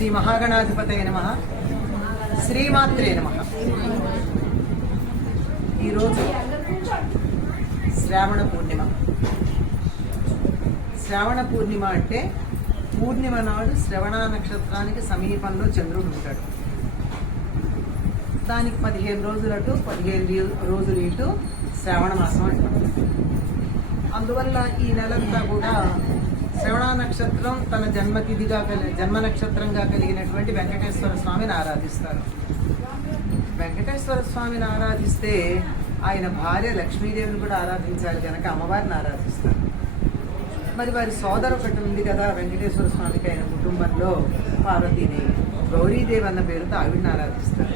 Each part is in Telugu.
శ్రీ మహాగణాధిపతయ నమ. శ్రీమాత్రే నమ. ఈరోజు శ్రావణ పూర్ణిమ. శ్రావణ పూర్ణిమ అంటే పూర్ణిమ నాడు శ్రవణ నక్షత్రానికి సమీపంలో చంద్రుడు ఉంటాడు. దానికి పదిహేను రోజులు అటు పదిహేను రోజులు ఇటు శ్రావణ మాసం అంటాం అందువల్ల ఈ నెలంతా కూడా శ్రవణ నక్షత్రం తన జన్మతిథిగా కలి జన్మ నక్షత్రంగా కలిగినటువంటి వెంకటేశ్వర స్వామిని ఆరాధిస్తారు. వెంకటేశ్వర స్వామిని ఆరాధిస్తే ఆయన భార్య లక్ష్మీదేవిని కూడా ఆరాధించాలి కనుక అమ్మవారిని ఆరాధిస్తారు. మరి వారి సోదరు ఒకటి ఉంది కదా వెంకటేశ్వర స్వామికి ఆయన కుటుంబంలో పార్వతీదేవి. గౌరీదేవి అన్న పేరుతో ఆవిడని ఆరాధిస్తారు.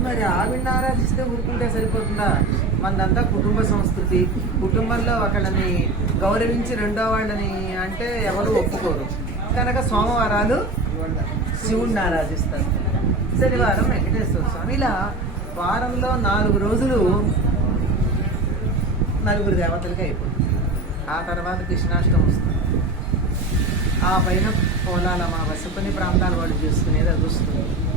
మరి ఆవిడని ఆరాధిస్తే ఊరుకుంటే సరిపోతుందా? మనదంతా కుటుంబ సంస్కృతి. కుటుంబంలో ఒకళ్ళని గౌరవించి రెండో వాళ్ళని అంటే ఎవరు ఒప్పుకోరు. కనుక సోమవారాలు శివుణ్ణి ఆరాధిస్తారు. శనివారం వెంకటేశ్వర స్వామి. ఇలా వారంలో నాలుగు రోజులు నలుగురు దేవతలకి అయిపోతుంది. ఆ తర్వాత కృష్ణాష్టమి వస్తుంది. ఆ పైన పొలాల మా వసపని ప్రాంతాల వాళ్ళు చేసుకునేది అది వస్తుంది.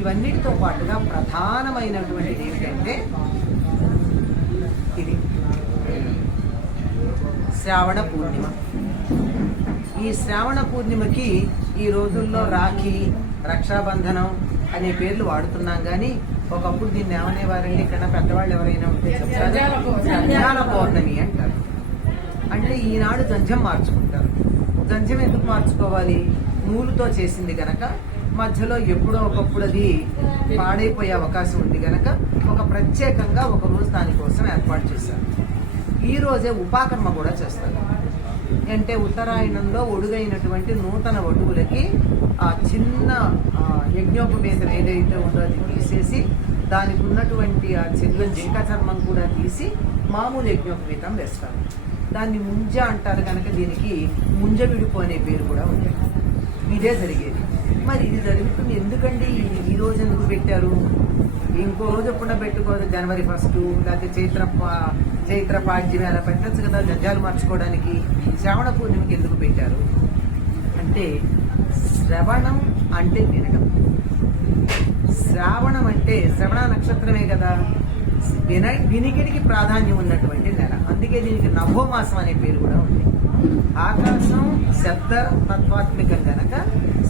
ఇవన్నిటితో పాటుగా ప్రధానమైనటువంటిది ఏంటంటే ఇది. శ్రావణ పూర్ణిమ. ఈ శ్రావణ పూర్ణిమకి ఈ రోజుల్లో రాఖీ రక్షాబంధనం అనే పేర్లు వాడుతున్నాం కానీ ఒకప్పుడు దీన్ని ఏమనేవారండి? ఇక్కడ పెద్దవాళ్ళు ఎవరైనా ఉంటే చెప్తారు? పౌర్ణమి. అంటారు. అంటే ఈనాడు గంజం మార్చుకుంటారు. గంజం ఎందుకు మార్చుకోవాలి? నూలుతో చేసింది కనుక మధ్యలో ఎప్పుడో ఒకప్పుడు అది పాడైపోయే అవకాశం ఉంది కనుక ఒక ప్రత్యేకంగా ఒక రోజు దానికోసం ఏర్పాటు చేశారు. ఈ రోజే ఉపాకర్మ కూడా చేస్తారు. అంటే ఉత్తరాయణంలో ఒడుగైనటువంటి నూతన వటువులకి ఆ చిన్న ఆ, యజ్ఞోపవేతం ఏదైతే ఉందో అది తీసేసి దానికి ఉన్నటువంటి ఆ చిన్న జింక చర్మం కూడా తీసి మామూలు యజ్ఞోపవీతం వేస్తారు. దాన్ని ముంజ అంటారు కనుక దీనికి ముంజ విడుపు అనే పేరు కూడా ఉంది ఇదే జరిగేది. మరి ఇది జరుగుతుంది ఎందుకండి? ఈ- రోజు ఎందుకు పెట్టారు? ఇంకో రోజు ఎప్పుడన్నా పెట్టుకోదు జనవరి ఫస్ట్ లేకపోతే చైత్ర పా- చైత్ర పాడ్యం అలా పెట్టచ్చు కదా జంజాలు మార్చుకోవడానికి. శ్రావణ పూర్ణిమకి ఎందుకు పెట్టారు? అంటే శ్రవణం అంటే వినడం. శ్రావణం అంటే శ్రవణ నక్షత్రమే కదా. విన వినికిడికి ప్రాధాన్యం ఉన్నటువంటి నెల. అందుకే దీనికి నభోమాసం అనే పేరు కూడా ఉంది. ఆకాశం శబ్ద తత్వాత్మికం కనుక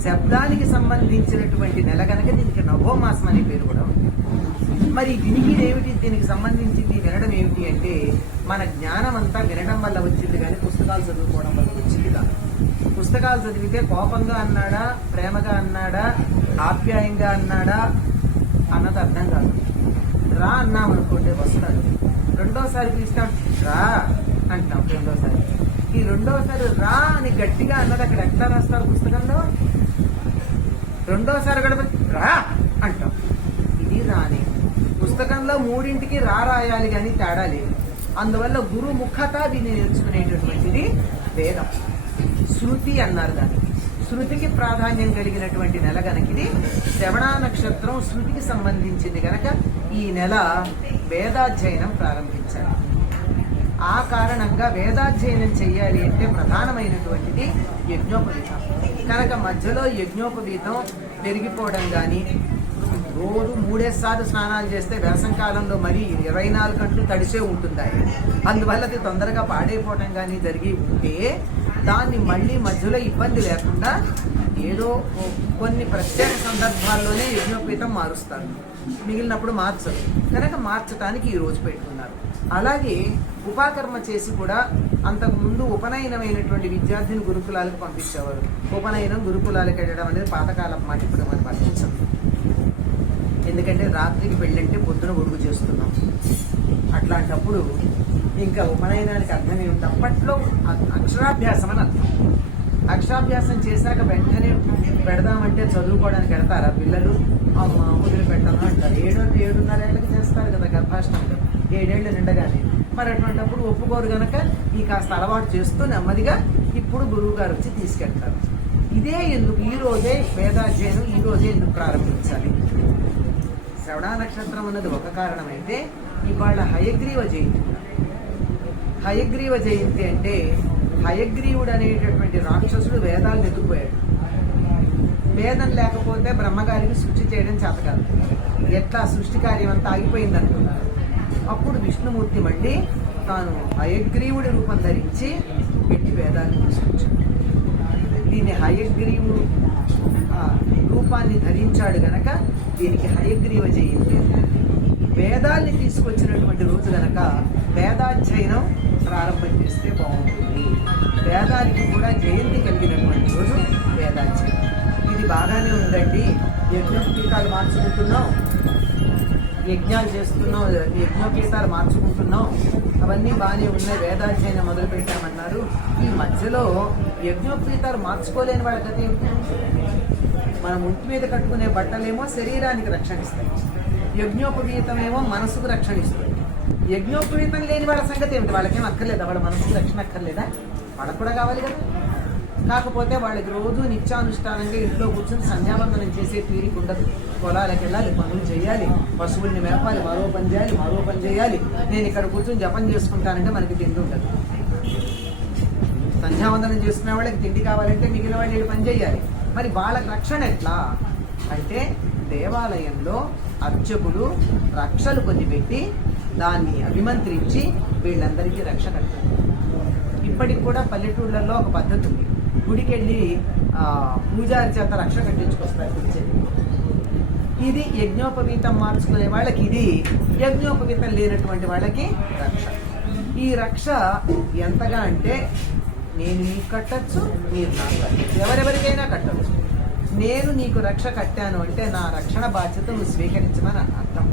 శబ్దానికి సంబంధించినటువంటి నెల కనుక దీనికి నవోమాసం అనే పేరు కూడా ఉంది. మరి దీనికి ఏమిటి? దీనికి సంబంధించింది వినడం ఏమిటి అంటే మన జ్ఞానం అంతా వినడం వల్ల వచ్చింది కానీ పుస్తకాలు చదువుకోవడం వల్ల వచ్చింది కాదు. పుస్తకాలు చదివితే కోపంగా అన్నాడా ప్రేమగా అన్నాడా ఆప్యాయంగా అన్నాడా అన్నది అర్థం కాదు. రా అన్నాం అనుకోండి వస్తాడు. రెండోసారి పిలిస్తాం రా అంటాం రెండోసారి. ఈ రెండోసారి రా అని గట్టిగా అన్నది అక్కడ ఎట్లా రాస్తారు పుస్తకంలో? రెండోసారి కూడా రా అంటాం. ఇది రాని పుస్తకంలో మూడింటికి రా రాయాలి కానీ తేడా లేదు. అందువల్ల గురు ముఖత దీన్ని నేర్చుకునేటటువంటిది వేదం. శృతి అన్నారు దాన్ని. శృతికి ప్రాధాన్యం కలిగినటువంటి నెల కనుక ఇది శ్రవణ నక్షత్రం శృతికి సంబంధించింది కనుక ఈ నెల వేదాధ్యయనం ప్రారంభించారు ఆ కారణంగా వేదాధ్యయనం చేయాలి అంటే ప్రధానమైనటువంటిది యజ్ఞోపవీతం. కనుక మధ్యలో యజ్ఞోపవీతం పెరిగిపోవడం కానీ రోజు మూడేసార్లు స్నానాలు చేస్తే వేసంకాలంలో మరీ ఇరవై నాలుగు గంటలు తడిసే ఉంటుంది అందువల్ల అది తొందరగా పాడైపోవడం కానీ జరిగి ఉంటే దాన్ని మళ్ళీ మధ్యలో ఇబ్బంది లేకుండా ఏదో కొన్ని ప్రత్యేక సందర్భాల్లోనే యజ్ఞోపేతం మారుస్తారు. మిగిలినప్పుడు మార్చరు కనుక మార్చడానికి ఈ రోజు పెట్టుకున్నారు. అలాగే ఉపాకర్మ చేసి కూడా అంతకుముందు ఉపనయనమైనటువంటి విద్యార్థిని గురుకులాలకు పంపించేవారు. ఉపనయనం గురుకులాలకు వెళ్ళడం అనేది పాతకాలం మాట ఇప్పుడు మనం పట్టించదు ఎందుకంటే రాత్రికి పెళ్ళంటే పొద్దున ఒడుగు చేస్తున్నాం. అట్లాంటప్పుడు ఇంకా ఉపనయనానికి అర్థం ఉంది. అప్పట్లో అక్షరాభ్యాసం అని అర్థం. అక్షరాభ్యాసం చేశాక వెంటనే పెడదామంటే చదువుకోవడానికి పెడతారా పిల్లలు? అమ్మ చేస్తారు ఏడేళ్ళు నిండగానే. మరి అటువంటిప్పుడు ఒప్పుకోరు కనుక ఈ కాస్త అలవాటు చేస్తూ నెమ్మదిగా ఇప్పుడు గురువు గారు వచ్చి తీసుకెళ్తారు. ఇదే ఎందుకు ఈ రోజే వేదాధ్యయనం ఈ రోజే ఎందుకు ప్రారంభించాలి? శ్రవణ నక్షత్రం అన్నది ఒక కారణమైతే ఇవాళ హయగ్రీవ జయంతి హయగ్రీవ జయంతి అంటే హయగ్రీవుడు అనేటటువంటి రాక్షసుడు వేదాలు ఎత్తుకుపోయాడు. వేదం లేకపోతే బ్రహ్మగారికి సృష్టి చేయడం చేత కాదు. ఎట్లా సృష్టి కార్యం అంతా ఆగిపోయింది అనుకున్నారు అప్పుడు విష్ణుమూర్తి మళ్ళీ తాను హయగ్రీవుడి రూపం ధరించి పెట్టి వేదాన్ని తీసుకొచ్చాడు. దీన్ని హయగ్రీవుడు రూపాన్ని ధరించాడు గనక దీనికి హయగ్రీవ జయంతి అంటారు. వేదాల్ని తీసుకొచ్చినటువంటి రోజు గనక వేదాధ్యయనం ప్రారంభం చేస్తే బాగుంటుంది. వేదానికి కూడా జయంతి కలిగినటువంటి రోజు వేదాధ్యయనం. ఇది బాగానే ఉందండి. యజ్ఞోపీఠాలు మార్చుకుంటున్నాం? యజ్ఞాలు చేస్తున్నాం యజ్ఞోపీఠాలు మార్చుకుంటున్నాం అవన్నీ బాగానే ఉన్నాయి వేదాధ్యయనం మొదలు పెట్టామన్నారు. ఈ మధ్యలో యజ్ఞోపీఠాలు మార్చుకోలేని వాళ్ళ గతి ఏమిటి? మన ఒంటి మీద కట్టుకునే బట్టలేమో శరీరానికి రక్షణ ఇస్తాయి యజ్ఞోపవీతమేమో మనసుకు రక్షణ ఇస్తుంది యజ్ఞోపవీతం లేని వాళ్ళ సంగతి ఏమిటి? వాళ్ళకేం అక్కర్లేదా? వాళ్ళ మనసుకు రక్షణ అక్కర్లేదా? వాళ్ళకు కూడా కావాలి కదా. కాకపోతే వాళ్ళకి రోజు నిత్యానుష్ఠానంగా ఇంట్లో కూర్చొని సంధ్యావందనం చేసే తీరిక ఉండదు. పొలాలకు వెళ్ళాలి పనులు చేయాలి పశువుల్ని మేపాలి మరో పని చేయాలి మరో పని చేయాలి. నేను ఇక్కడ కూర్చొని జపం చేసుకుంటానంటే మనకి తిండి ఉండదు. సంధ్యావందనం చేసుకునే వాళ్ళకి తిండి కావాలంటే మిగిలిన వాళ్ళు పని చేయాలి. మరి వాళ్ళకి రక్షణ ఎట్లా? అంటే దేవాలయంలో అర్చకులు రక్షలు కొన్ని పెట్టి దాన్ని అభిమంత్రించి వీళ్ళందరికీ రక్ష కట్టారు ఇప్పటికి కూడా పల్లెటూళ్ళల్లో ఒక పద్ధతి ఉంది. గుడికి వెళ్ళి పూజారి చేత రక్ష కట్టించుకొస్తారు కూర్చొని ఇది యజ్ఞోపవీతం మార్చుకునే వాళ్ళకి ఇది యజ్ఞోపవీతం లేనటువంటి వాళ్ళకి రక్ష. ఈ రక్ష ఎంతగా అంటే నేను నీకు కట్టచ్చు మీరు నాకు కట్టచ్చు. ఎవరెవరికైనా కట్టచ్చు. నేను నీకు రక్ష కట్టాను అంటే నా రక్షణ బాధ్యత నువ్వు స్వీకరించమని అర్థం.